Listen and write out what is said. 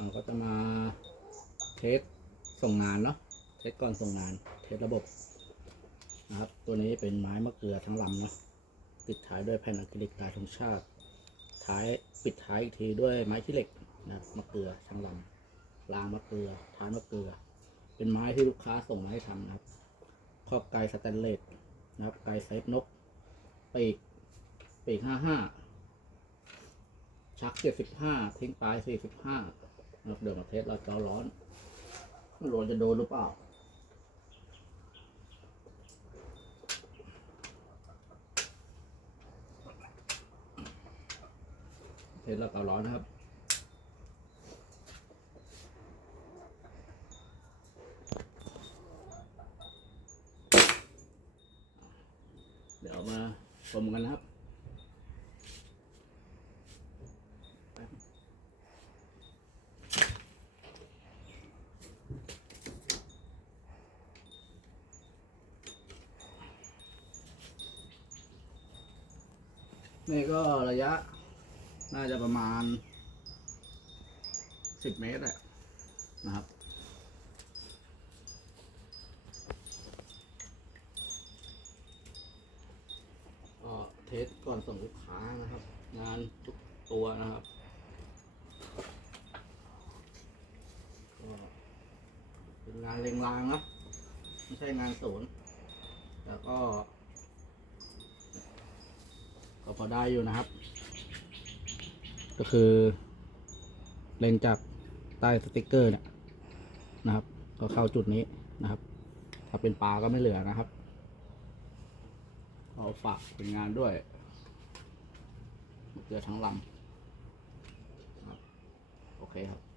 เราก็จะมาเทสส่งงานเนาะเทสก่อนส่งงาน เทสระบบนะครับ ตัวนี้เป็นไม้มะเกลือทั้งลำเนาะติดท้ายด้วยแผ่นอะคริลิกลายธงชาติ ท้ายปิดท้ายอีกทีด้วยไม้ขี้เหล็กนะมะเกลือทั้งลำรางมะเกลือท้ายมะเกลือ เป็นไม้ที่ลูกค้าส่งมาให้ทำนะครับครอบไกสแตนเลสนะครับไกลเซฟนกปีกปีกห้าห้าชักเจ็ดสิบห้าทิ้งปลายสี่สิบห้า นะครับเดี๋ยวมาเทสเราจอร้อนไม่รู้ว่าจะโดนหรือเปล่าเทสเราเการ้อนนะครับเดี๋ยวมาชมกันนะครับ นี่ก็ระยะ น่าจะประมาณสิบเมตรแหละนะครับ ก็เทสก่อนส่งลูกค้านะครับ งานทุกตัวนะครับก็เป็นงานเล็งรางนะ ไม่ใช่งานศูนย์แต่ก็ ก็พอได้อยู่นะครับ ก็คือ เล็งจากใต้สติกเกอร์เนี่ยนะครับ ก็เข้าจุดนี้นะครับ ถ้าเป็นปลาก็ไม่เหลือนะครับเอาฝากเป็นงานด้วยเกลือทั้งลำโอเคครับ